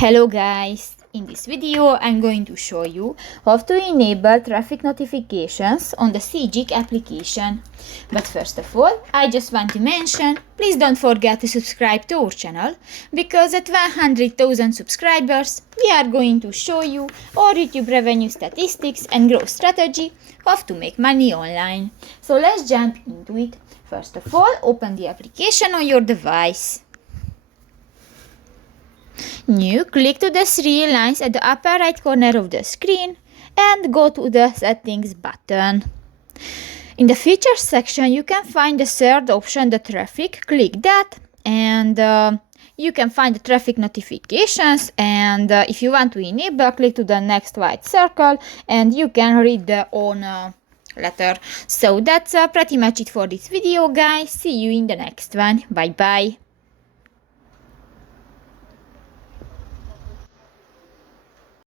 Hello guys! In this video I'm going to show you how to enable traffic notifications on the Sygic application. But first of all, I just want to mention, please don't forget to subscribe to our channel, because at 100,000 subscribers we are going to show you our YouTube revenue statistics and growth strategy, how to make money online. So let's jump into it. First of all, open the application on your device. New, click to the three lines at the upper right corner of the screen and go to the settings button. In the features section you can find the third option, the traffic. Click that and you can find the traffic notifications, and if you want to enable, click to the next white circle and you can read the on letter. So that's pretty much it for this video guys. See you in the next one. Bye bye.